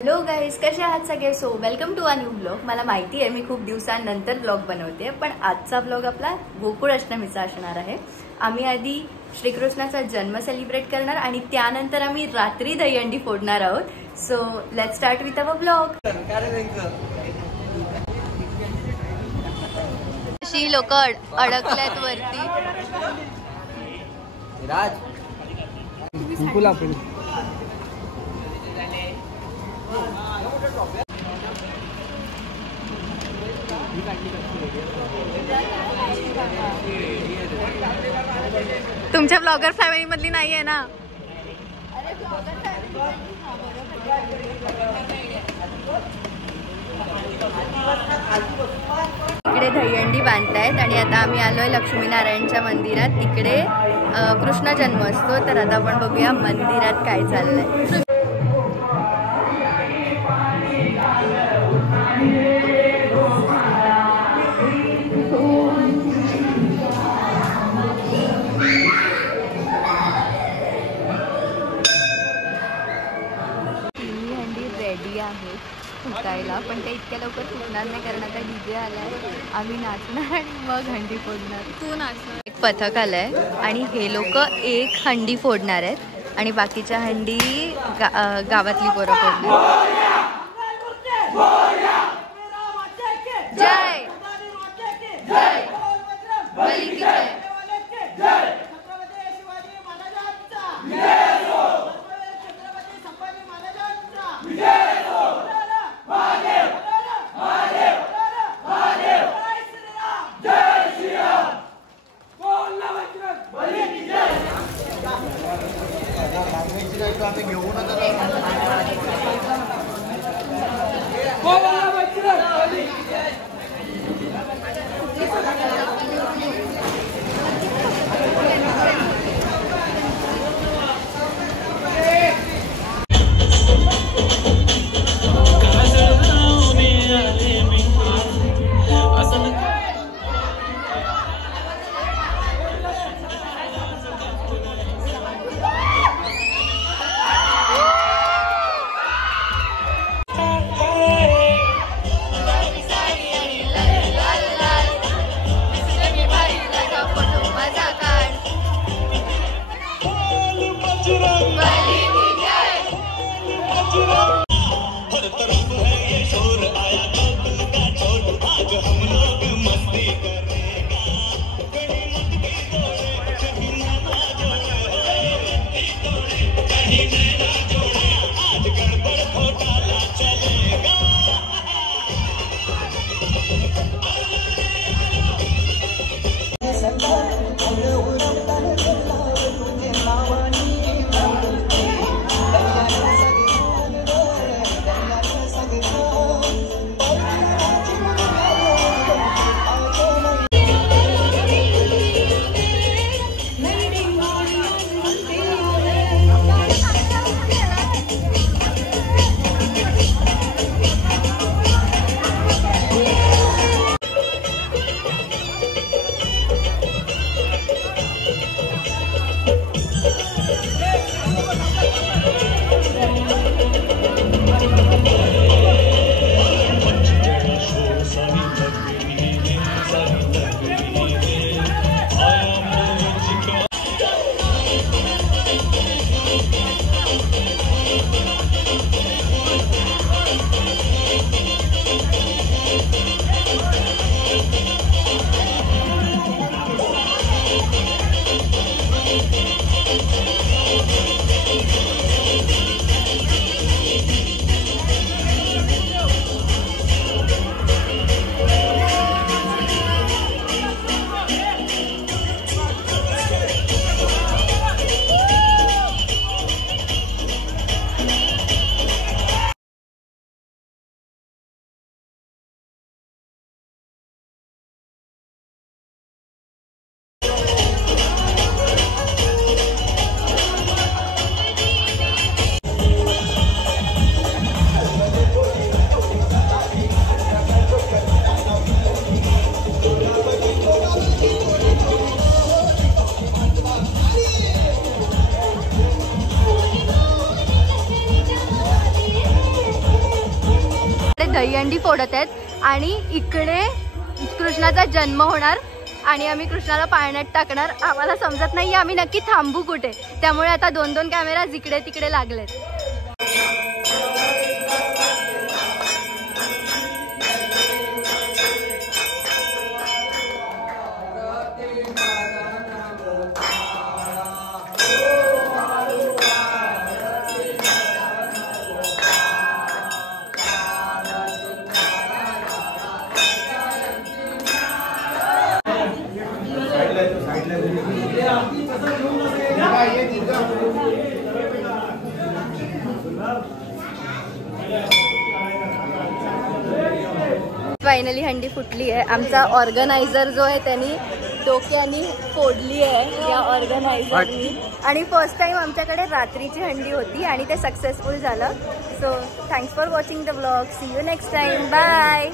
Hello guys, कसे आहात सगळे? So welcome to a new blog. मला माहिती आहे मी खूप दिवसांनंतर ब्लॉग बनवते, पण आजचा ब्लॉग आपला गोकुळ अष्टमीचा असणार आहे. आम्ही आधी श्रीकृष्णाचा जन्म सेलिब्रेट करणार आणि त्यानंतर आम्ही रात्री दहीहंडी फोडणार आहोत. So let's start with our blog. अशी लोक अडकल्यात वरती. तुमच्या ब्लॉगर फॅमिली मधली नाही आहे ना? इकडे दहीहंडी बांधतायत आणि आता आम्ही आलोय लक्ष्मीनारायणच्या मंदिरात. तिकडे कृष्ण जन्म असतो, तर आता आपण बघूया मंदिरात काय चाललंय. रेडी आहे फुटायला, पण ते इतक्या लवकर फुटणार नाही कारण आता डीजे आलाय. आम्ही नाचणार आणि मग हंडी फोडणार. तू नाचणार. एक पथक आलंय आणि हे लोक एक हंडी फोडणार आहेत आणि बाकीच्या हंडी गावातली पोरं फोडणार. जय जय बली की जय. दहीहंडी फोडत आहेत आणि इकडे कृष्णाचा जन्म होणार आणि आम्ही कृष्णाला पाण्यात टाकणार. आम्हाला समजत नाही आम्ही नक्की थांबू कुठे, त्यामुळे आता 2-2 कॅमेरा जिकडे तिकडे लागलेत. फायनली हंडी फुटली आहे. आमचा ऑर्गनायझर जो आहे त्यांनी डोक्यानी फोडली आहे या ऑर्गनायझरनी आणि फर्स्ट टाइम आमच्याकडे रात्रीची हंडी होती आणि ते सक्सेसफुल झालं. So thanks for watching the vlog. See you next time. Bye.